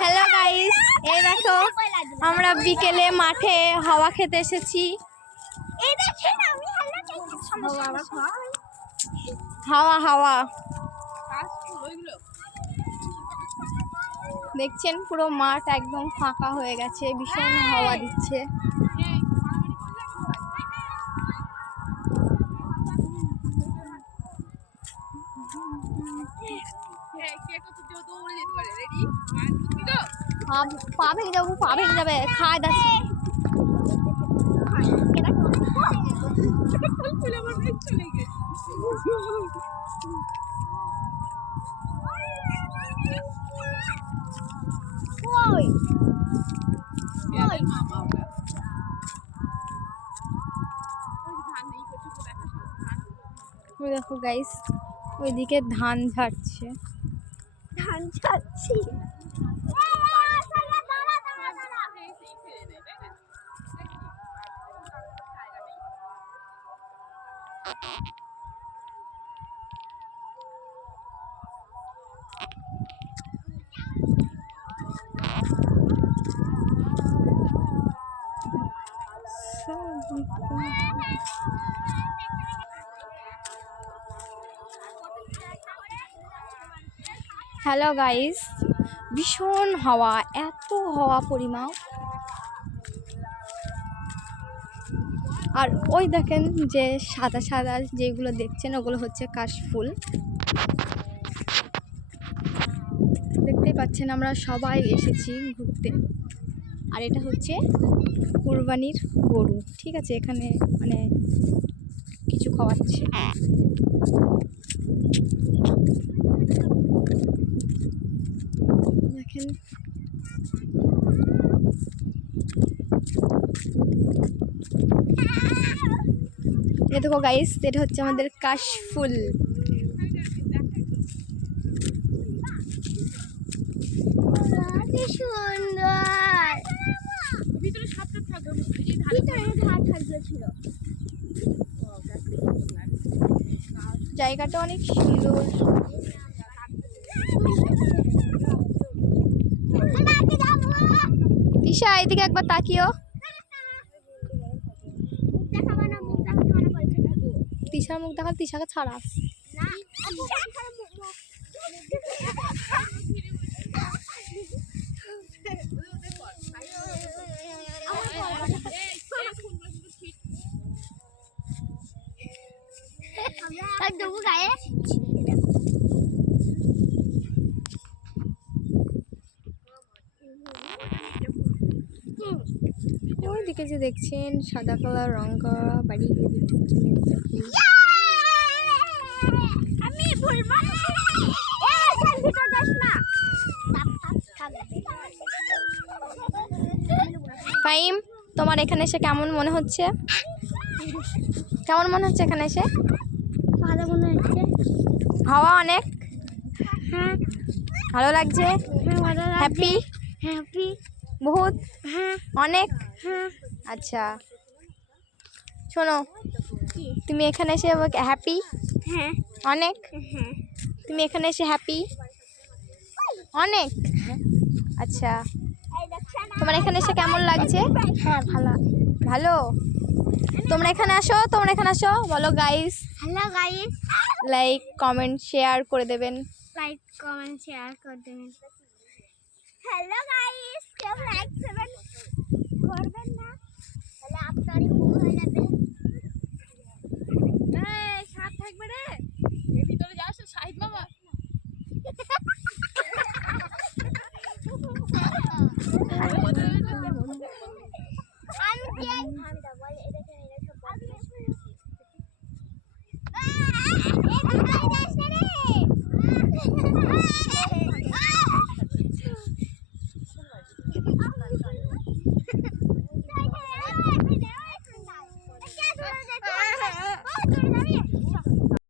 Hello guys, এই দেখো আমরা বিকেলে মাঠে হাওয়া খেতে এসেছি। হাওয়া হাওয়া দেখছেন, পুরো মাঠ একদম ফাঁকা হয়ে গেছে, ভীষণ হাওয়া দিচ্ছে। পা ভেঙে যাবো, পা ভেঙে যাবে, খায় দাচ্ছে। দেখো গাইস, ওইদিকে ধান ঝাড়ছে। হ্যালো গাইস, ভীষণ হাওয়া, এত হাওয়া পরিমাপ। আর ওই দেখেন যে সাদা সাদা যেগুলো দেখছেন, ওগুলো হচ্ছে কাশফুল। দেখতেই পাচ্ছেন আমরা সবাই এসেছি ঘুরতে। আর এটা হচ্ছে কুরবানির গরু, ঠিক আছে। এখানে মানে কিছু খাওয়াচ্ছে। দেখেন এ দেখো গাইস, এটা হচ্ছে আমাদের কাশফুল। জায়গাটা অনেক সুন্দর। দিশা, এদিকে একবার তাকিও। তিশার মুখ দেখা, তিশাকে ছাড়া। ওইদিকে যে দেখছেন সাদা কালার রং করা বাড়ি, ফাইম, তোমার এখানে এসে কেমন মনে হচ্ছে? কেমন মনে হচ্ছে এখানে এসে? ভালো মনে হচ্ছে। হাওয়া অনেক, হ্যাঁ ভালো লাগছে। হ্যাপি হ্যাপি বহুত, হ্যাঁ অনেক, হ্যাঁ। আচ্ছা শোনো, তুমি এখানে এসে হ্যাপি? হ্যাঁ অনেক। হ্যাঁ তুমি এখানে এসে হ্যাপি? অনেক। আচ্ছা, তোমার এখানে এসে কেমন লাগছে? হ্যাঁ ভালো। ভালো। তোমরা এখানে আসো, তোমরা এখানে আসো, বলো guys. Hello guys. Like comment share করে দেবেন। লাইক কমেন্ট শেয়ার করে দেবেন। হ্যালো গাইস, কেউ লাইক করবেন না?